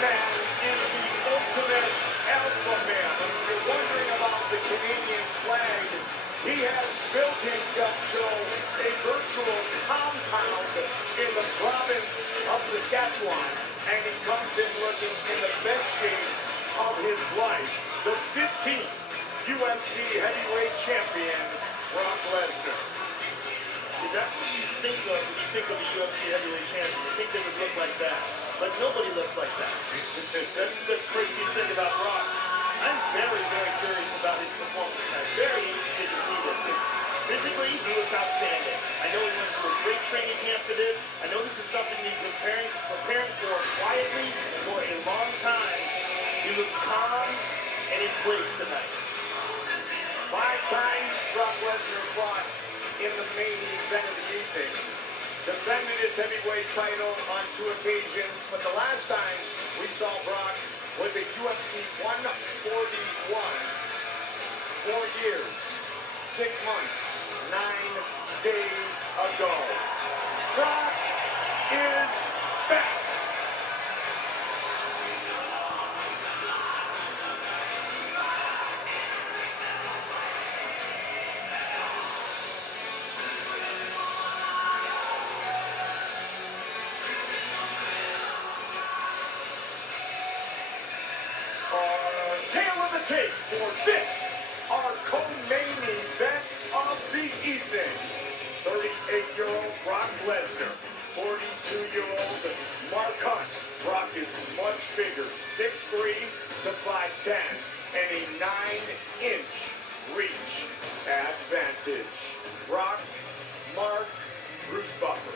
man is the ultimate alpha male. And if you're wondering about the Canadian flag, he has built himself, Joe, a virtual compound in the province of Saskatchewan. And he comes in looking in the best shape of his life. The 15th UFC heavyweight champion, Brock Lesnar. That's what you think of when you think of a UFC heavyweight champion. You think they would look like that. But nobody looks like that. That's the craziest thing about Brock. I'm very, very curious about his performance tonight. Very interested to see this. Physically, he looks outstanding. I know he went through a great training camp for this. I know this is something he's been preparing for quietly for a long time. He looks calm and in place tonight. 5 times Brock Lesnar fought in the main event of the evening. Defended his heavyweight title on 2 occasions, but the last time we saw Brock was at UFC 141. 4 years, 6 months, 9 days ago. Brock is back. Tape for this, our co-main event of the evening. 38-year-old Brock Lesnar, 42-year-old Mark Hunt. Brock is much bigger, 6'3" to 5'10", and a 9-inch reach advantage. Brock, Mark, Bruce Buffer.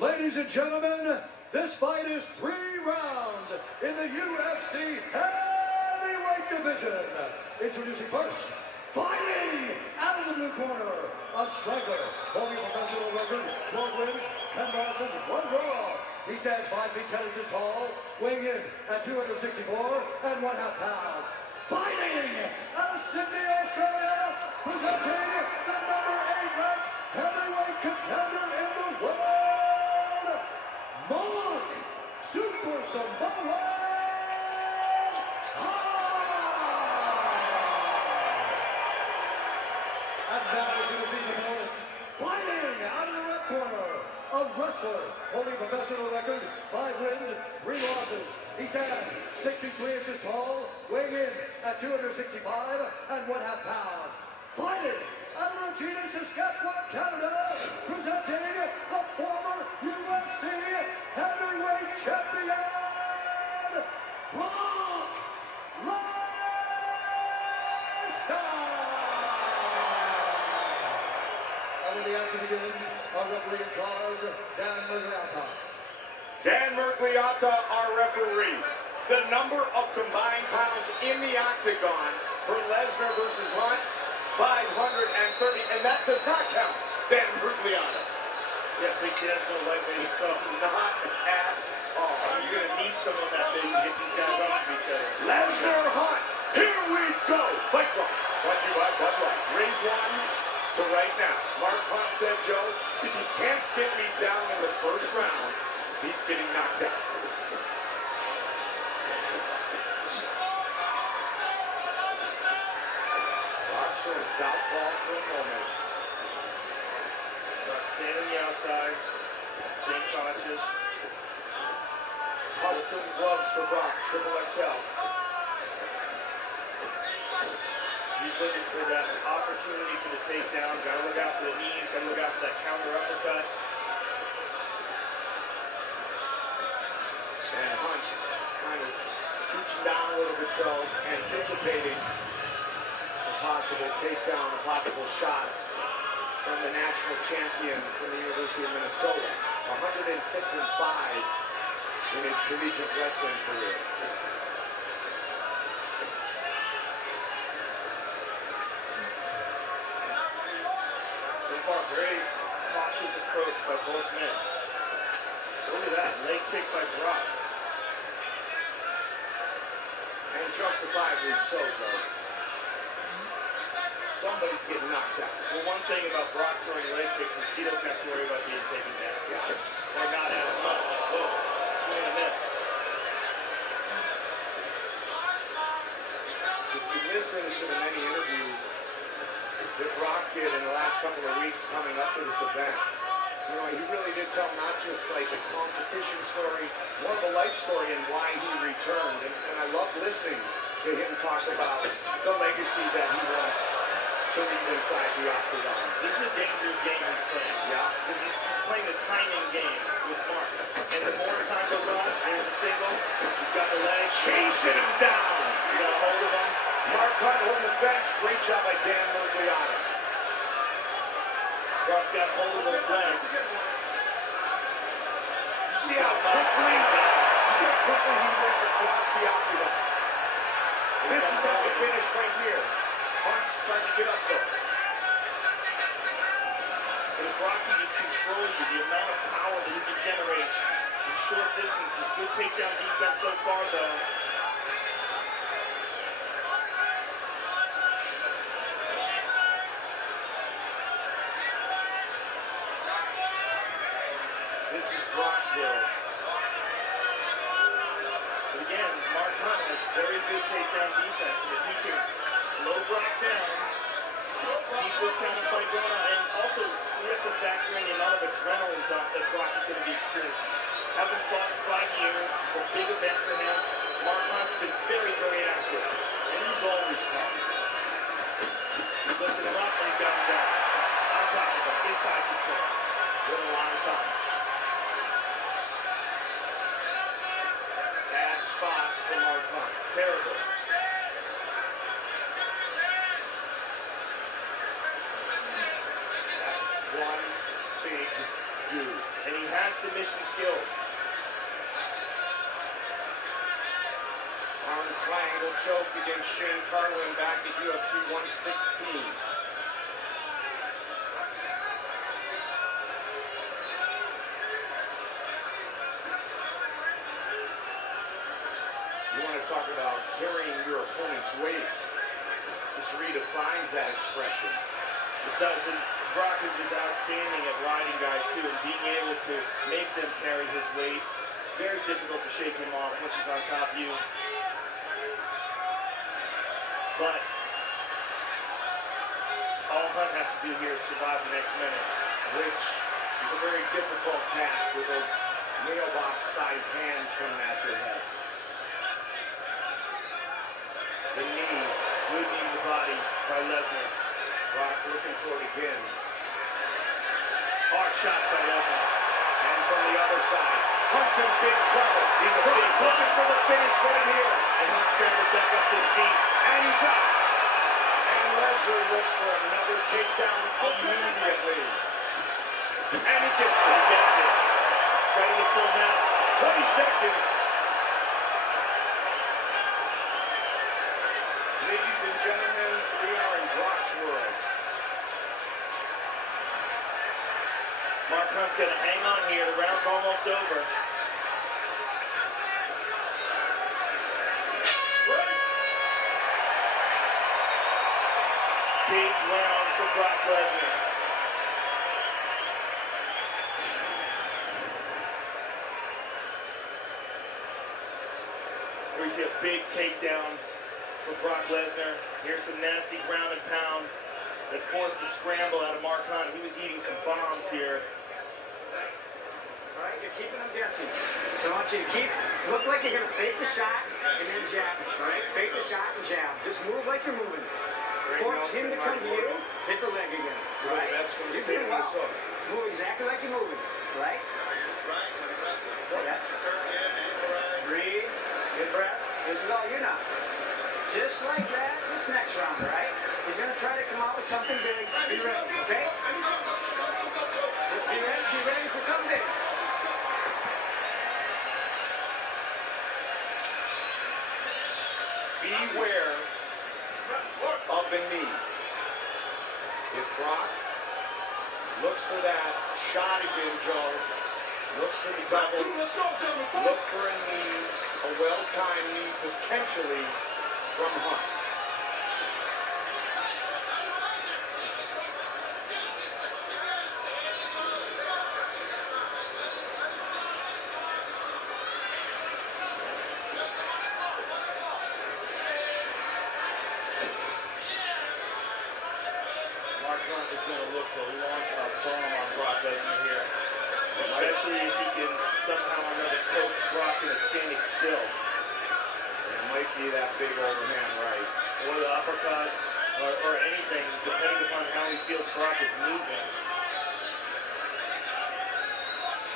Ladies and gentlemen, this fight is 3 rounds in the UFC heavyweight division. Introducing first, fighting out of the blue corner, a striker, holding a professional record, 12 wins, 10 losses, 1 draw. He stands 5 feet 10 inches tall, weighing in at 264 and 1/2 pounds. Fighting out of Sydney, Australia, presenting the number 8 ranked heavyweight contender in the world, Mark Super Samoa Hunt! And now we're going to see some more fighting out of the red corner, a wrestler holding a professional record, 5 wins, 3 losses. He stands 63 inches tall, weighing in at 265 and 1/2 pounds. Fighting out of Regina, Saskatchewan, Canada, presenting the former UFC heavyweight champion, Brock Lesnar! And when the action begins, our referee in charge, Dan Mergliata. Dan Mergliata, our referee. The number of combined pounds in the octagon for Lesnar versus Hunt, 530, and that does not count Dan Mergliata. Yeah, Big Dan's no lightweight himself. Not at all. You're going to need someone that big to get these guys off of each other. Lesnar Hunt, here we go. Fight Club, brought to you by Bud Light. Raise 1 to right now. Mark Hunt said, Joe, if he can't get me down in the first round, he's getting knocked out. Showing southpaw for a moment. Staying on the outside, staying cautious. Custom gloves for Brock, triple XL. He's looking for that opportunity for the takedown. Got to look out for the knees, got to look out for that counter uppercut. And Hunt kind of scooching down a little bit, Joe, anticipating possible takedown, a possible shot from the national champion from the University of Minnesota. 106-5 in his collegiate wrestling career. So far, very cautious approach by both men. Look at that, leg kick by Brock. And justifiably so, Joe. somebody's getting knocked out. Well, one thing about Brock throwing leg kicks is he doesn't have to worry about being taken down. Yeah. Or not as much. Whoa, swing and a miss. If you listen to the many interviews that Brock did in the last couple of weeks coming up to this event, you know, he really did tell not just like a competition story, more of a life story and why he returned. And I love listening to him talk about the legacy that he wants to leave inside the octagon. This is a dangerous game he's playing. Yeah. Because he's playing a timing game with Mark. And the more time goes on, there's a single. He's got the leg. Chasing him down. You got a hold of him. Mark Hunt holding the fence. Great job by Dan Murgliano. Brock's got hold of those legs. You see how quickly he went across the octagon. This is how we finish right here. Hunt's starting to get up though. And if Brock can just control you, the amount of power that he can generate in short distances. Good takedown defense so far, though. This is Brock's world. But again, Mark Hunt has very good takedown defense, and if he can slow Brock down, keep this kind of fight going on, and also we have to factor in the amount of adrenaline dump that Brock is going to be experiencing. Hasn't fought in 5 years. It's a big event for him. Mark Hunt's been very, very active, and he's always calm. He's lifting him up, and he's got him down. On top of him, inside control. With a lot of time. Bad spot for Mark Hunt. Terrible. One big dude. And he has submission skills. Arm triangle choke against Shane Carwin back at UFC 116. You want to talk about carrying your opponent's weight. This redefines that expression. It does, and Brock is just outstanding at riding guys too, and being able to make them carry his weight. Very difficult to shake him off once he's on top of you. But all Hunt has to do here is survive the next minute. Which is a very difficult task with those mailbox-sized hands coming at your head. The knee, good knee to the body by Lesnar. Brock looking for it again. Hard shots by Lesnar. And from the other side, Hunt's in big trouble. He's a Brock big looking for the finish right here. And Hunt scrambles back up to his feet. And he's up. And Lesnar looks for another takedown immediately. And he gets it. He gets it. Ready to film out. 20 seconds. Ladies and gentlemen, we are in Brock's world. Mark Hunt's going to hang on here. The round's almost over. Big round for Brock Lesnar. We see a big takedown for Brock Lesnar. Here's some nasty ground and pound that forced a scramble out of Mark Hunt. He was eating some bombs here. All right, you're keeping them guessing. So I want you to look like you're going to fake the shot and then jab. All right, fake the shot and jab. Just move like you're moving. Force him to come to you, hit the leg again. All right? That's from the You're state doing of well. Minnesota. Move exactly like you're moving. All right? Breathe. Good breath. This is all you now. Just like that, this next round, all right? He's going to try to come out with something big. Be ready, okay? Be ready for something big. Beware of the knee. If Brock looks for that shot again, Joe, looks for the double, look for a knee, a well-timed knee, potentially from Hunt. is going to look to launch a bomb on Brock Lesnar here. Especially if he can somehow or another coax Brock into standing still. It might be that big overhand right. Or the uppercut, or anything, depending upon how he feels Brock is moving.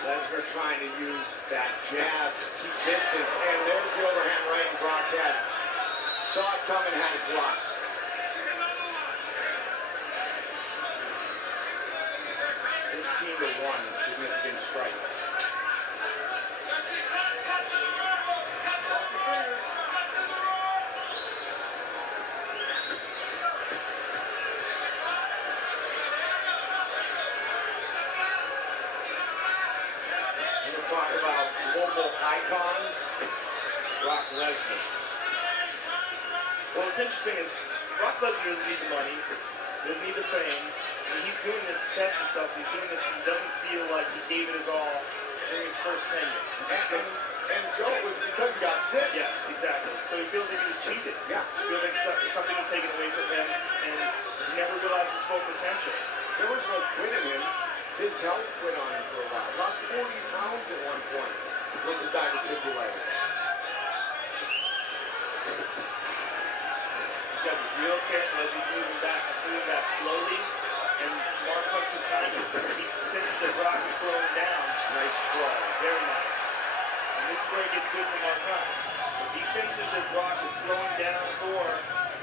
Lesnar trying to use that jab to keep distance, and there's the overhand right, and Brock saw it coming, had it blocked. To 1, significant strikes. We'll talk about global icons, Brock Lesnar. Well, what's interesting is Brock Lesnar doesn't need the money, doesn't need the fame. I mean, he's doing this to test himself. He's doing this because he doesn't feel like he gave it his all during his first tenure. And Joe, it was because he got sick. Yes, exactly. So he feels like he was cheated. Yeah. He feels like something was taken away from him, and he never realized his full potential. There was no quitting him. His health quit on him for a while. Lost 40 pounds at one point with the diverticulitis. He's got to be real careful as he's moving back. He's moving back slowly. And Mark Hunt took time. He senses that Brock is slowing down. Nice sprawl. Very nice. And this is where it gets good for Mark Hunt. If he senses that Brock is slowing down or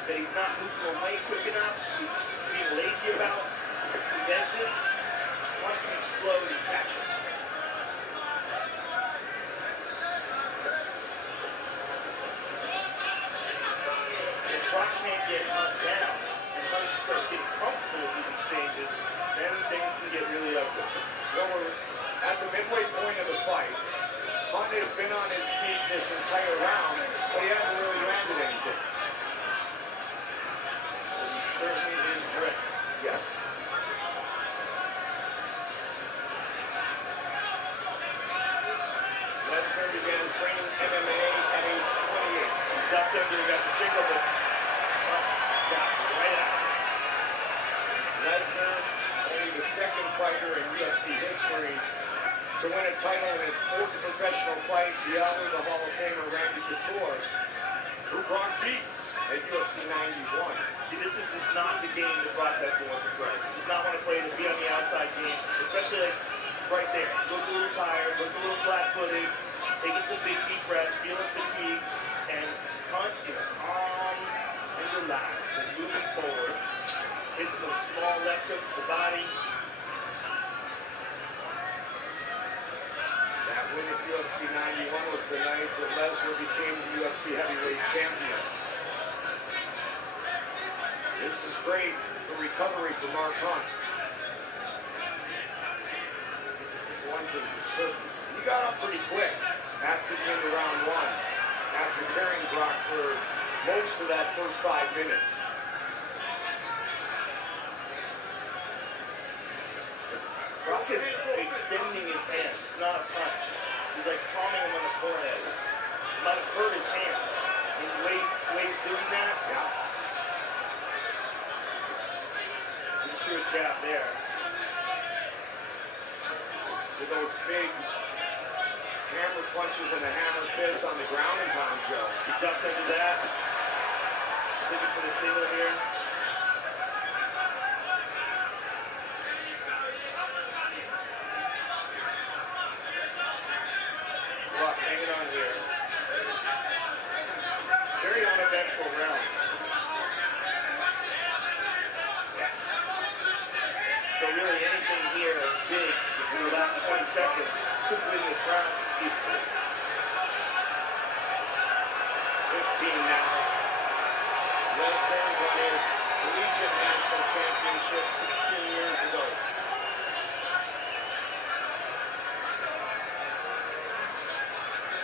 that he's not moving away quick enough, he's being lazy about his exits, Hunt can explode and catch him. If Brock can't get Hunt down, and Hunt starts getting comfortable with these exchanges, then things can get really ugly. Well, we're at the midway point of the fight. Hunt has been on his feet this entire round, but he hasn't really landed anything. But he certainly is threatening. Yes. Lesnar began training MMA at age 28. He ducked under, got the signal, but got right out. Lesnar, only the second fighter in UFC history to win a title in his fourth professional fight, the other, the Hall of Famer Randy Couture, who Brock beat at UFC 91. See, this is just not the game that Brock Lesnar wants to play. He does not want to play the be on the outside game, especially like right there. Looked a little tired, looked a little flat-footed, taking some big deep breaths, feeling fatigue, and Hunt is calm and relaxed and moving forward. Hits those small left hooks to the body. That win at UFC 91 was the night that Lesnar became the UFC heavyweight champion. This is great for recovery for Mark Hunt. It's one thing for certain. He got up pretty quick after the end of round one, after carrying Brock for most of that first 5 minutes. Brock is extending his hand. It's not a punch. He's like palming him on his forehead. It might have hurt his hand. And Wade's doing that. Yeah. He just threw a jab there. With those big hammer punches and the hammer fists on the ground and pound, Joe. He ducked under that. Looking for the single here. Brock hanging on here. Very uneventful round. So really anything here big in the last 20 seconds could win this round conceivably. 15 now. Lesnar won his collegiate national championship 16 years ago.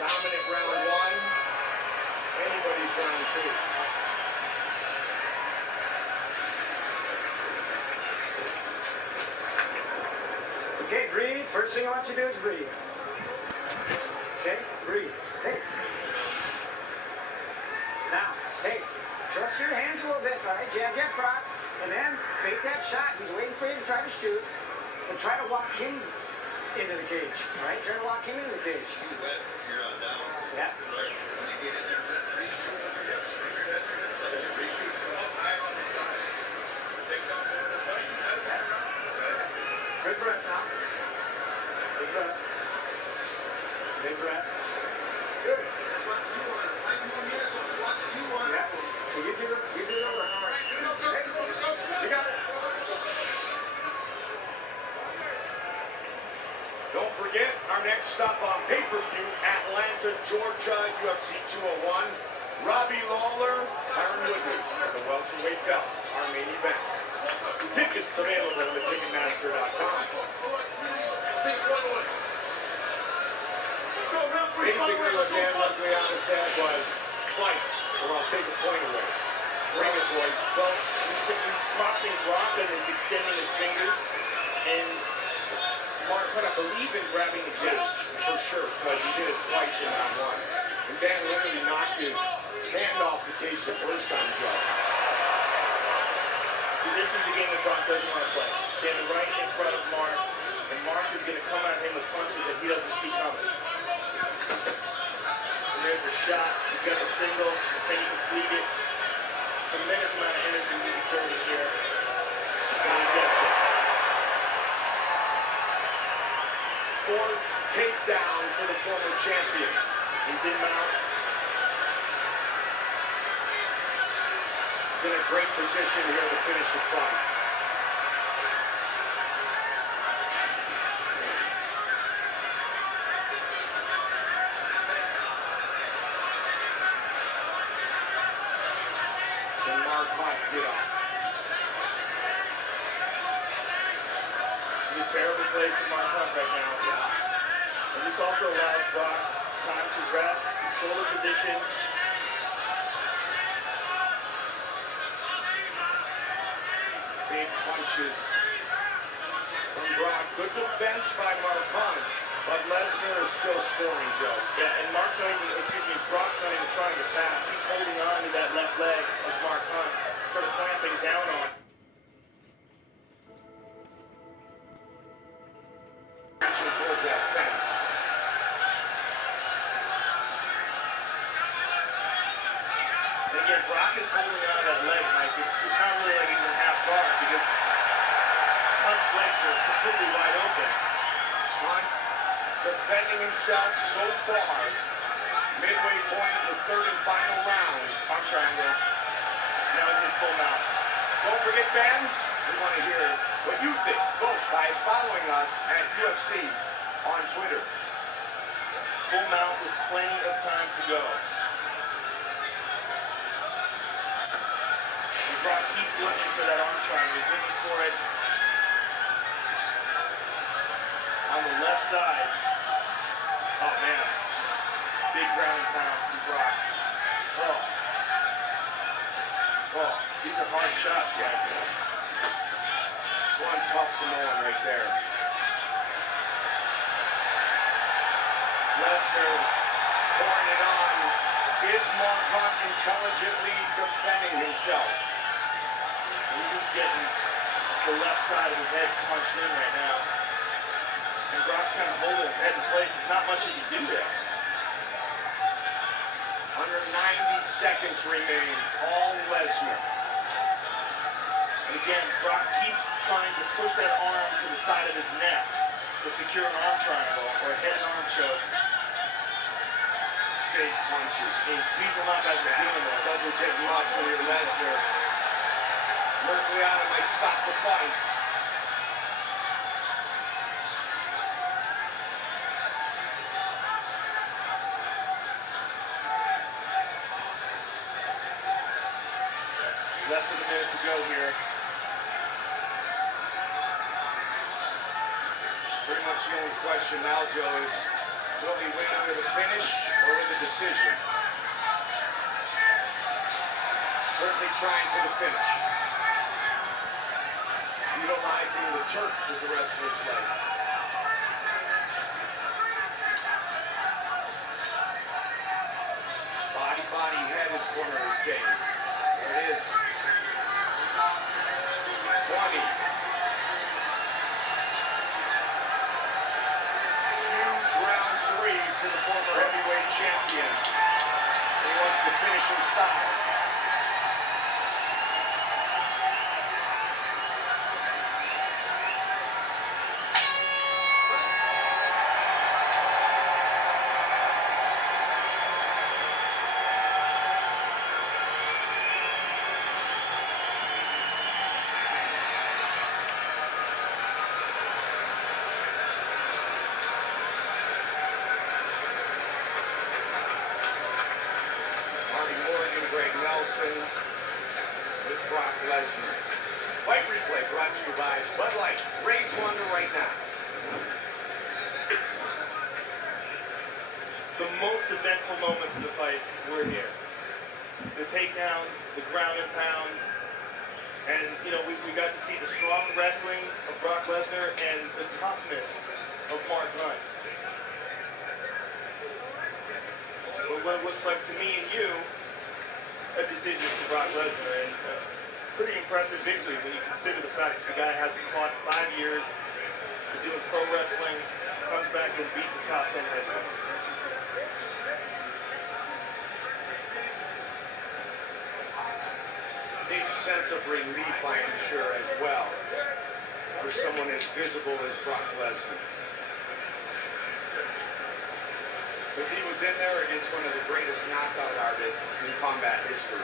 Dominant round one. Anybody's round two. Okay, breathe. First thing I want you to do is breathe. Okay, breathe. Hey. Now, hey, trust your hands a little bit, all right? Jab, jab, cross, and then fake that shot. He's waiting for you to try to shoot, and try to walk him into the cage, all right? Try to walk him into the cage. Yeah. Good breath now. Big breath. Big breath. Good. Yeah. So you do the over. You got it. Don't forget our next stop on pay-per-view, Atlanta, Georgia, UFC 201. Robbie Lawler, Tyron Woodley for the welterweight belt, our main event. Tickets available at Ticketmaster.com. Basically what Dan Lugliana said was, fight, or I'll take a point away. Bring it, boys. Well, he's cautioning Brock and is extending his fingers. And Mark Hunt, I believe in grabbing the cage. For sure, because he did it twice in round one. And Dan literally knocked his hand off the cage the first time, Joe. See, this is the game that Brock doesn't want to play. Standing right in front of Mark, and Mark is going to come at him with punches that he doesn't see coming. And there's a shot. He's got the single. Can he complete it? Tremendous amount of energy he's exerting here. And he gets it. Fourth takedown for the former champion. He's in mount. He's in a great position here to finish the fight. And Mark Hunt get up. It's a terrible place for Mark Hunt right now. And this also allows Brock time to rest, control the position. Big punches from Brock. Good defense by Mark Hunt, but Lesnar is still scoring, Joe. Yeah, and Brock's not even trying to pass. He's holding on to that left leg of Mark Hunt, sort of clamping down on him. Action towards that fence. And again, Brock is holding on to that leg, Mike. It's not really like he's in half guard because Hunt's legs are completely wide open. Hunt defending himself so far. Midway point of the third and final round. Arm triangle. Now he's in full mount. Don't forget, fans, we want to hear what you think. Vote by following us at UFC on Twitter. Full mount with plenty of time to go. And Brock keeps looking for that arm triangle. He's looking for it on the left side. Oh, man. Big ground and pound from Brock. Oh. Oh, these are hard shots, guys. It's one tough Samoan right there. Lesnar pouring it on. Is Mark Hunt intelligently defending himself? He's just getting the left side of his head punched in right now. And Brock's kind of holding his head in place. There's not much he can do there. Under 90 seconds remain. All Lesnar. And again, Brock keeps trying to push that arm to the side of his neck to secure an arm triangle or a head and arm choke. Big punches. He's beating him up as he's doing this. Doesn't take much when you're Lesnar. Mergliana might stop the fight. Less than a minute to go here. Pretty much the only question now, Joe, is will he win with a finish or with a decision? Certainly trying for the finish. Utilizing the turf for the rest of his life. Body, head is corner is saved. There it is. Brock Lesnar. Fight replay brought to you by Bud Light. Raise one right now. The most eventful moments of the fight were here. The takedown, the ground and pound, and we got to see the strong wrestling of Brock Lesnar and the toughness of Mark Hunt. But what it looks like to me and you, a decision for Brock Lesnar, and a pretty impressive victory when you consider the fact that the guy hasn't fought in 5 years, been doing pro wrestling, comes back and beats a top 10 heavyweight. Big sense of relief, I am sure, as well, for someone as visible as Brock Lesnar. Because he was in there against one of the greatest knockout artists in combat history.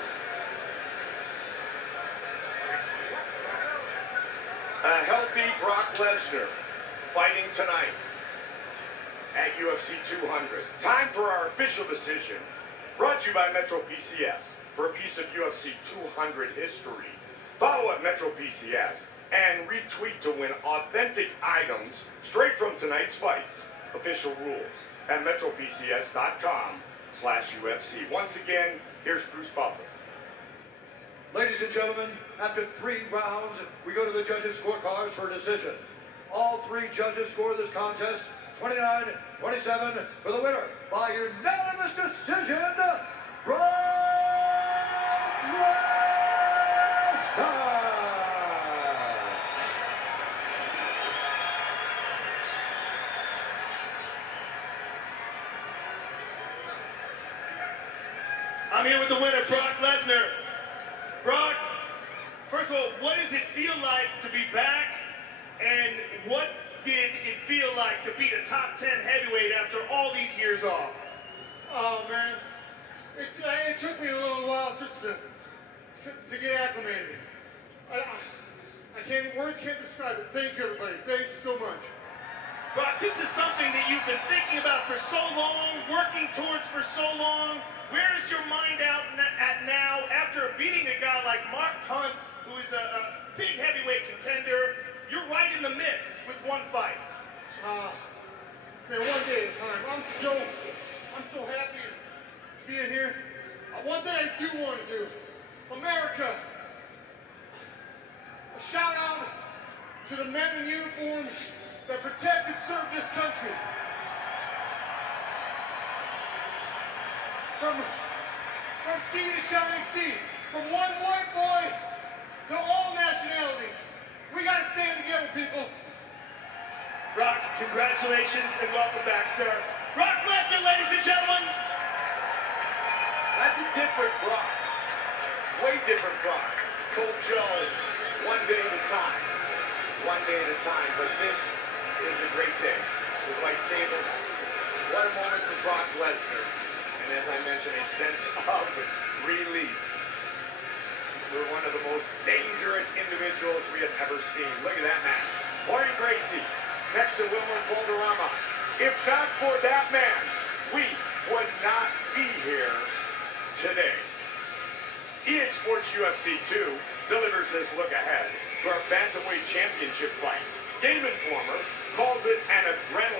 A healthy Brock Lesnar fighting tonight at UFC 200. Time for our official decision, brought to you by Metro PCS. For a piece of UFC 200 history, follow at Metro PCS and retweet to win authentic items straight from tonight's fights. Official rules at metropcs.com/UFC. Once again, here's Bruce Buffer. Ladies and gentlemen, after 3 rounds, we go to the judges' scorecards for a decision. All 3 judges score this contest 29-27 for the winner by unanimous decision, Brock Lesnar. I'm here with the winner, Brock Lesnar. Brock, first of all, what does it feel like to be back? And what did it feel like to beat a top 10 heavyweight after all these years off? Oh man, it took me a little while just to get acclimated. Words can't describe it. Thank you, everybody. Thank you so much. Brock, this is something that you've been thinking about for so long, working towards for so long. Where is your mind at now after beating a guy like Mark Hunt, who is a big heavyweight contender? You're right in the mix with one fight. Man, one day at a time. I'm so happy to be in here. One thing I do want to do, America. A shout out to the men in uniform that protect and serve this country. From sea to shining sea, from one white boy to all nationalities. We gotta stand together, people. Brock, congratulations and welcome back, sir. Brock Lesnar, ladies and gentlemen. That's a different Brock. Way different Brock. Told Joe, one day at a time. One day at a time. But this is a great day. With lightsaber. What a moment for Brock Lesnar. And as I mentioned, a sense of relief. We're one of the most dangerous individuals we have ever seen. Look at that man. Warren Gracie next to Wilmer Valderrama. If not for that man, we would not be here today. EA Sports UFC 2 delivers this look ahead to our Bantamweight Championship fight. Game Informer calls it an adrenaline